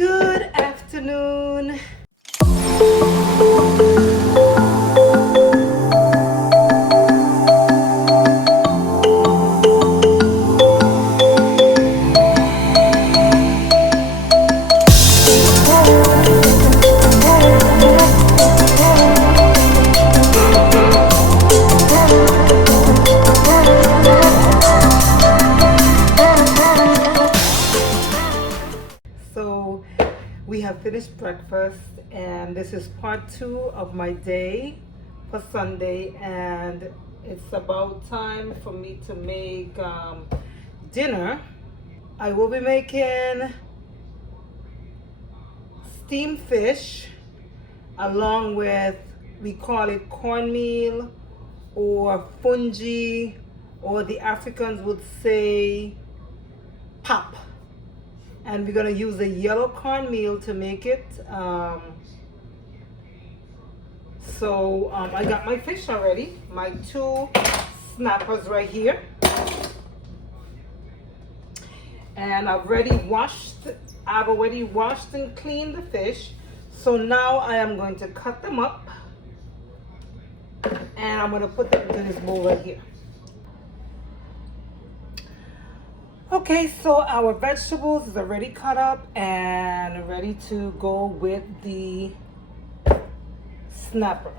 Good afternoon. So we have finished breakfast and this is part 2 of my day for Sunday, and it's about time for me to make dinner. I will be making steamed fish along with, we call it cornmeal or fungi, or the Africans would say pap. And we're gonna use the yellow cornmeal to make it. I got my fish already, my 2 snappers right here, and I've already washed and cleaned the fish. So now I am going to cut them up and I'm going to put them into this bowl right here. Okay, so our vegetables is already cut up and ready to go with the snapper.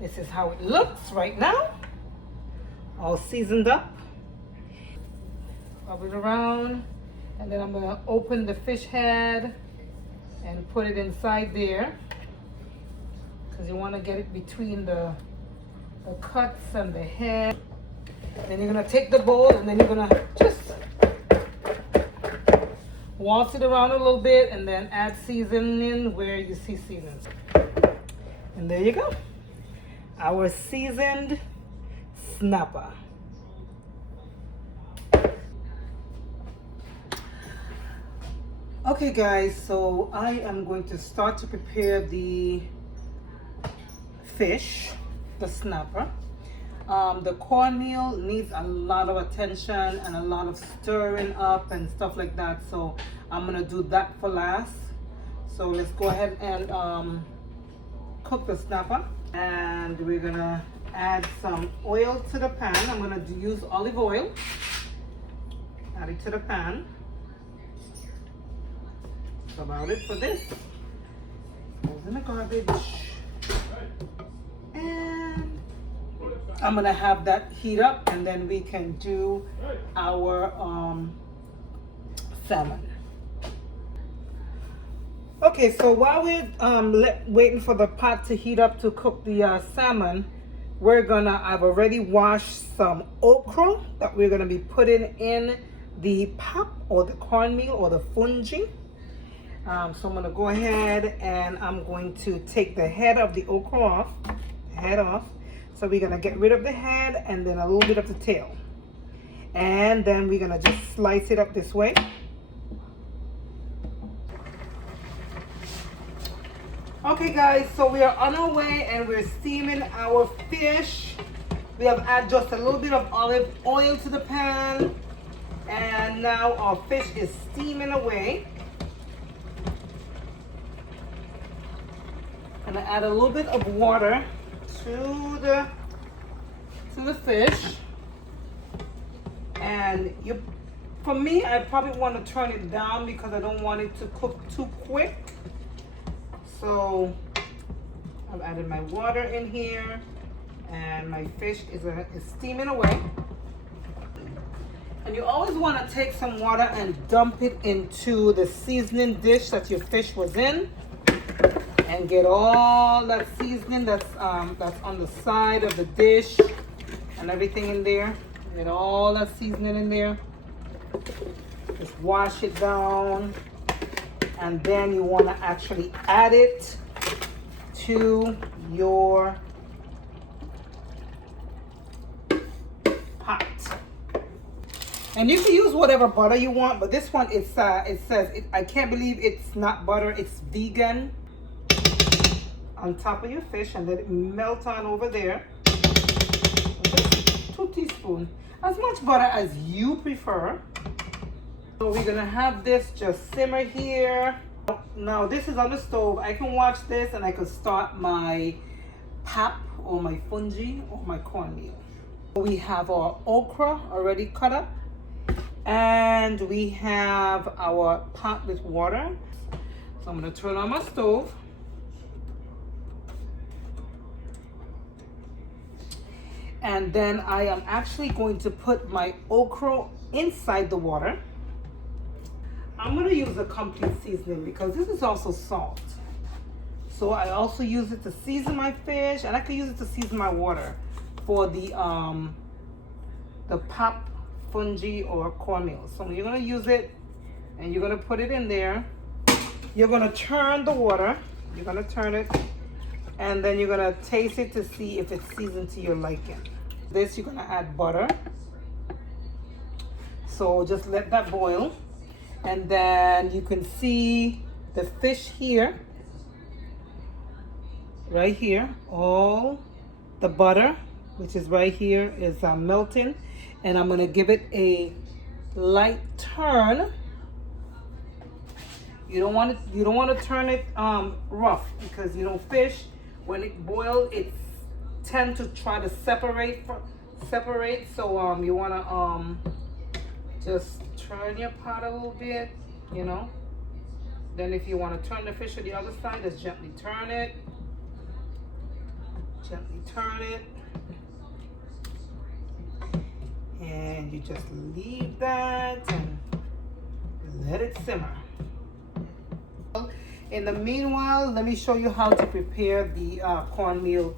This is how it looks right now, all seasoned up. Rub it around, and then I'm going to open the fish head and put it inside there, because you want to get it between the cuts and the head. Then you're going to take the bowl and then you're going to just waltz it around a little bit and then add seasoning where you see seasonings. And there you go, our seasoned snapper. Okay guys, so I am going to start to prepare the fish, the snapper. The cornmeal needs a lot of attention and a lot of stirring up and stuff like that, so I'm gonna do that for last. So let's go ahead and cook the snapper, and we're gonna add some oil to the pan. I'm gonna use olive oil. Add it to the pan. That's about it for this. Goes in the garbage. And I'm gonna have that heat up, and then we can do our salmon. Okay, so while we're waiting for the pot to heat up to cook the salmon, I've already washed some okra that we're gonna be putting in the pap or the cornmeal or the fungi. So I'm gonna go ahead and I'm going to take the head of the okra off, So we're gonna get rid of the head and then a little bit of the tail. And then we're gonna just slice it up this way. Okay guys, so we are on our way and we're steaming our fish. We have added just a little bit of olive oil to the pan. And now our fish is steaming away. I'm gonna add a little bit of water to the fish, and for me, I probably want to turn it down because I don't want it to cook too quick. So I've added my water in here, and my fish is steaming away. And you always want to take some water and dump it into the seasoning dish that your fish was in, and get all that seasoning that's on the side of the dish and everything in there. Get all that seasoning in there. Just wash it down, and then you want to actually add it to your pot. And you can use whatever butter you want, but this one it says I can't believe it's not butter, it's vegan. On top of your fish, and let it melt on over there. 2 teaspoons, as much butter as you prefer. So we're gonna have this just simmer here. Now this is on the stove. I can watch this and I can start my pap or my fungi or my cornmeal. We have our okra already cut up, and we have our pot with water. So I'm gonna turn on my stove. And then I am actually going to put my okra inside the water. I'm going to use a complete seasoning because this is also salt. So I also use it to season my fish, and I can use it to season my water for the pop fungi or cornmeal. So you're going to use it and you're going to put it in there. You're going to turn the water. You're going to turn it, and then you're going to taste it to see if it's seasoned to your liking. This, you're going to add butter. So just let that boil. And then you can see the fish here, right here. All the butter, which is right here, is melting. And I'm gonna give it a light turn. You don't want to turn it rough, because fish, when it boils, it tend to try to separate. So you want to just turn your pot a little bit, Then if you want to turn the fish to the other side, just gently turn it. Gently turn it. And you just leave that and let it simmer. In the meanwhile, let me show you how to prepare the cornmeal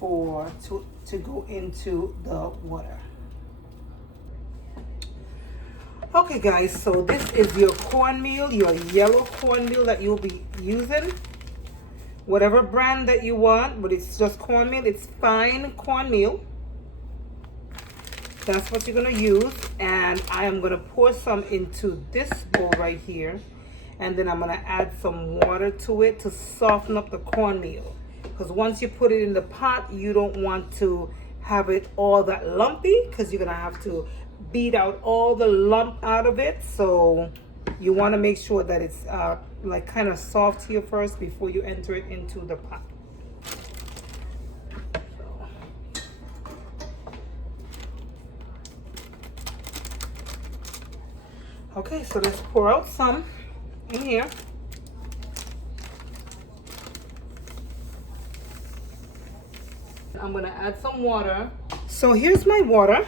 to go into the water. Okay guys, so this is your cornmeal, your yellow cornmeal that you'll be using. Whatever brand that you want, but it's just cornmeal. It's fine cornmeal. That's what you're gonna use. And I am gonna pour some into this bowl right here. And then I'm gonna add some water to it to soften up the cornmeal. Because once you put it in the pot, you don't want to have it all that lumpy, because you're gonna have to beat out all the lump out of it. So you want to make sure that it's like kind of soft here first before you enter it into the pot. Okay, so let's pour out some in here. I'm gonna add some water. So here's my water.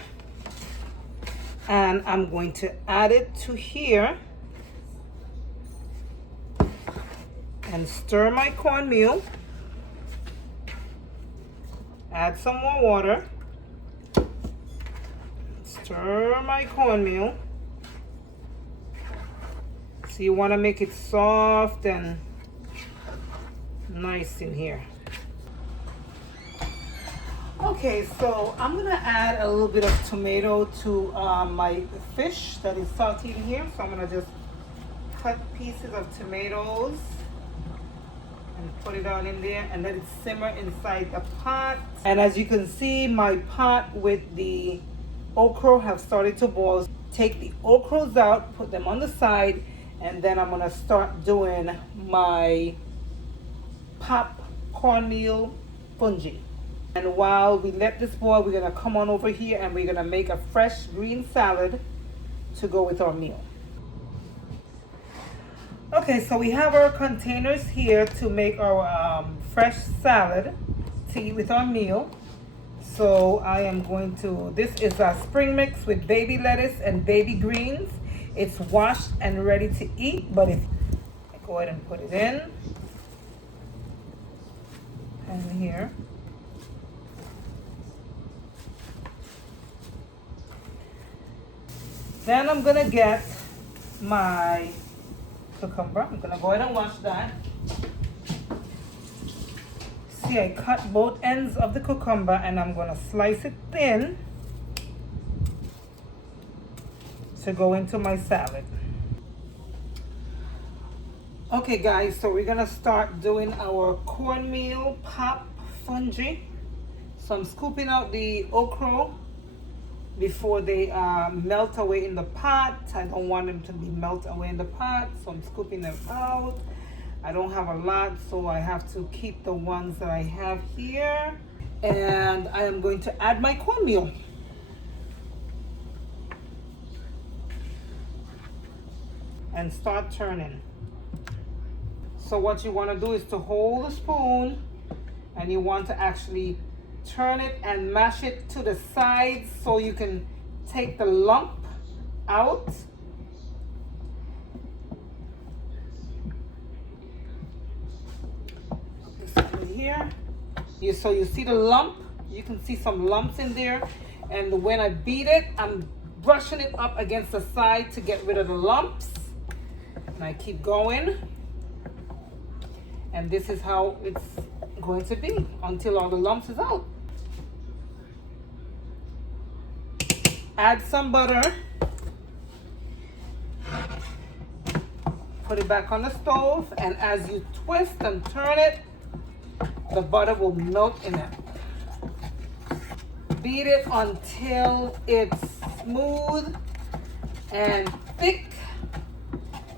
And I'm going to add it to here and stir my cornmeal. Add some more water. Stir my cornmeal. So you want to make it soft and nice in here. Okay, so I'm gonna add a little bit of tomato to my fish that is sauteed here. So I'm gonna just cut pieces of tomatoes and put it on in there and let it simmer inside the pot. And as you can see, my pot with the okra have started to boil. Take the okras out, put them on the side, and then I'm gonna start doing my pop cornmeal fungi. And while we let this boil, we're gonna come on over here and we're gonna make a fresh green salad to go with our meal. Okay, so we have our containers here to make our fresh salad to eat with our meal. So I am going to, this is a spring mix with baby lettuce and baby greens. It's washed and ready to eat, but if I go ahead and put it in and here. Then I'm gonna get my cucumber. I'm gonna go ahead and wash that. See, I cut both ends of the cucumber and I'm gonna slice it thin to go into my salad. Okay guys, so we're gonna start doing our cornmeal pop fungi. So I'm scooping out the okra before they melt away in the pot. I don't want them to be melt away in the pot, so I'm scooping them out. I don't have a lot, so I have to keep the ones that I have here. And I am going to add my cornmeal. And start turning. So what you want to do is to hold the spoon, and you want to actually turn it and mash it to the sides so you can take the lump out. This over here. So you see the lump, you can see some lumps in there, and when I beat it, I'm brushing it up against the side to get rid of the lumps. And I keep going, and this is how it's going to be until all the lumps is out. Add some butter, put it back on the stove, and as you twist and turn it, the butter will melt in it. Beat it until it's smooth and thick,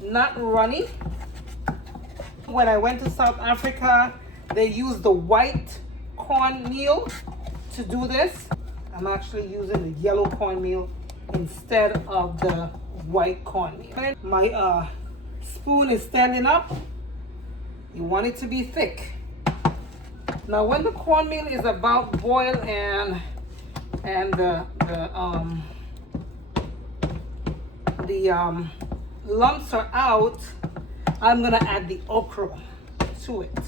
not runny. When I went to South Africa, they used the white cornmeal to do this. I'm actually using the yellow cornmeal instead of the white cornmeal. My spoon is standing up. You want it to be thick. Now when the cornmeal is about boiled and the lumps are out, I'm gonna add the okra to it.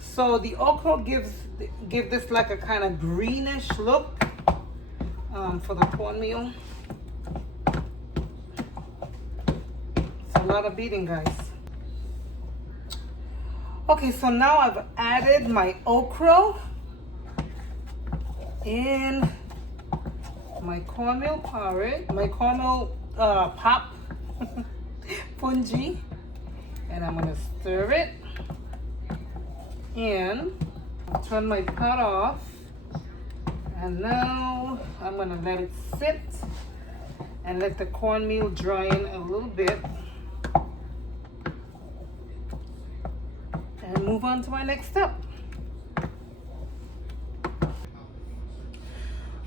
So the okra give this like a kind of greenish look for the cornmeal. It's a lot of beating, guys. Okay, so now I've added my okra in my cornmeal porridge, my cornmeal pop fungi, and I'm gonna stir it in. Turn my pot off, and now I'm gonna let it sit and let the cornmeal dry in a little bit, and move on to my next step.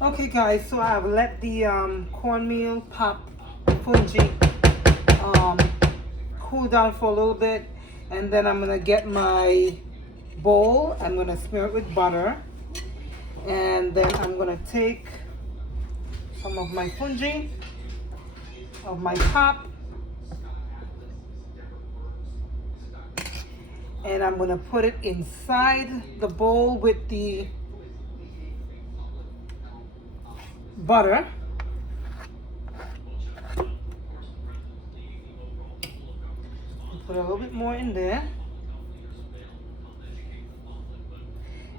Okay guys, so I've let the cornmeal pop fungi cool down for a little bit, and then I'm gonna get my bowl. I'm gonna smear it with butter, and then I'm gonna take some of my fungi, of my pop, and I'm gonna put it inside the bowl with the butter. Put a little bit more in there,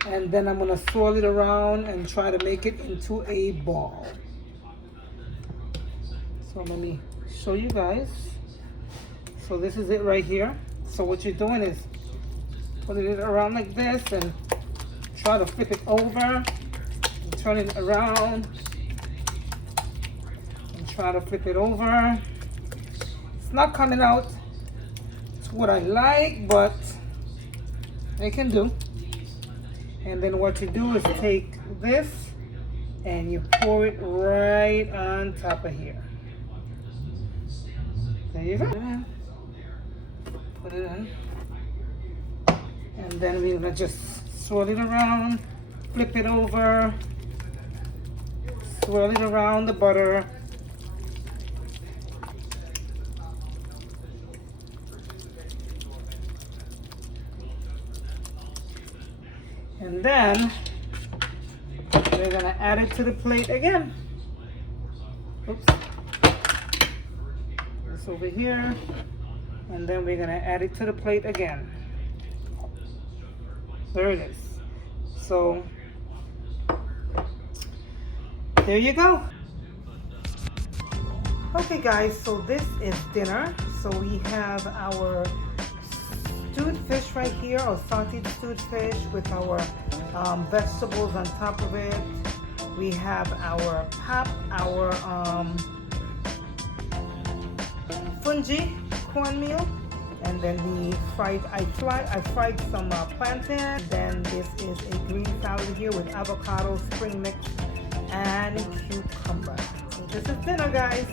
and then I'm gonna swirl it around and try to make it into a ball. So let me show you guys. So this is it right here. So what you're doing is putting it around like this and try to flip it over and turn it around and try to flip it over. It's not coming out to what I like, but I can do. And then what you do is take this and you pour it right on top of here. There you go. Put it in. And then we're gonna just swirl it around, flip it over, swirl it around the butter. And then we're gonna add it to the plate again. Oops. This over here. And then we're gonna add it to the plate again. There it is. So there you go. Okay guys, so this is dinner. So we have our stewed fish right here, or sauteed stewed fish with our vegetables on top of it. We have our pop, our fungi cornmeal, and then the I fried some plantain. Then this is a green salad here with avocado, spring mix, and cucumber. So this is dinner, guys.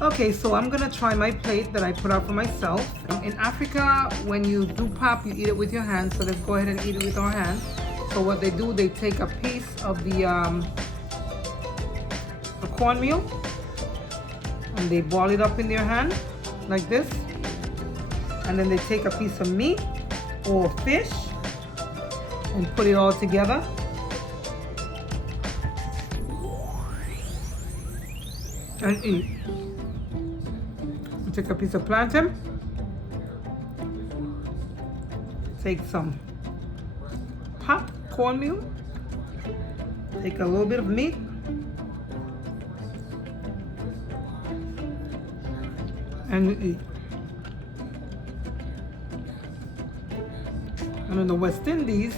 Okay, so I'm gonna try my plate that I put out for myself. In Africa, when you do pop, you eat it with your hands. So let's go ahead and eat it with our hands. So what they do, they take a piece of the cornmeal and they ball it up in their hand like this, and then they take a piece of meat or fish and put it all together. And eat. Take a piece of plantain, take some hot cornmeal, take a little bit of meat, and you eat. And in the West Indies,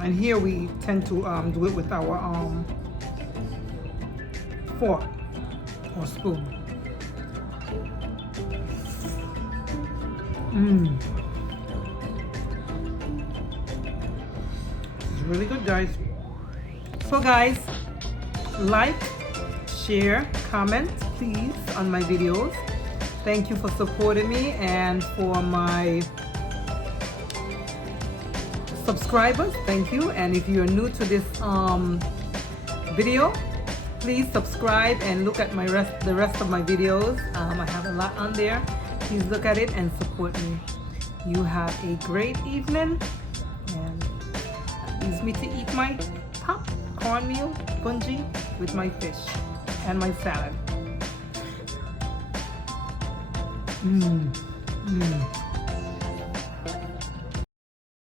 and here we tend to do it with our fork or spoon. It's really good, guys. So guys, like, share, comment please on my videos. Thank you for supporting me, and for my subscribers, thank you. And if you're new to this video, please subscribe and look at the rest of my videos. I have a lot on there. Please look at it and support me. You have a great evening, and that leaves me to eat my pop cornmeal fungi with my fish and my salad.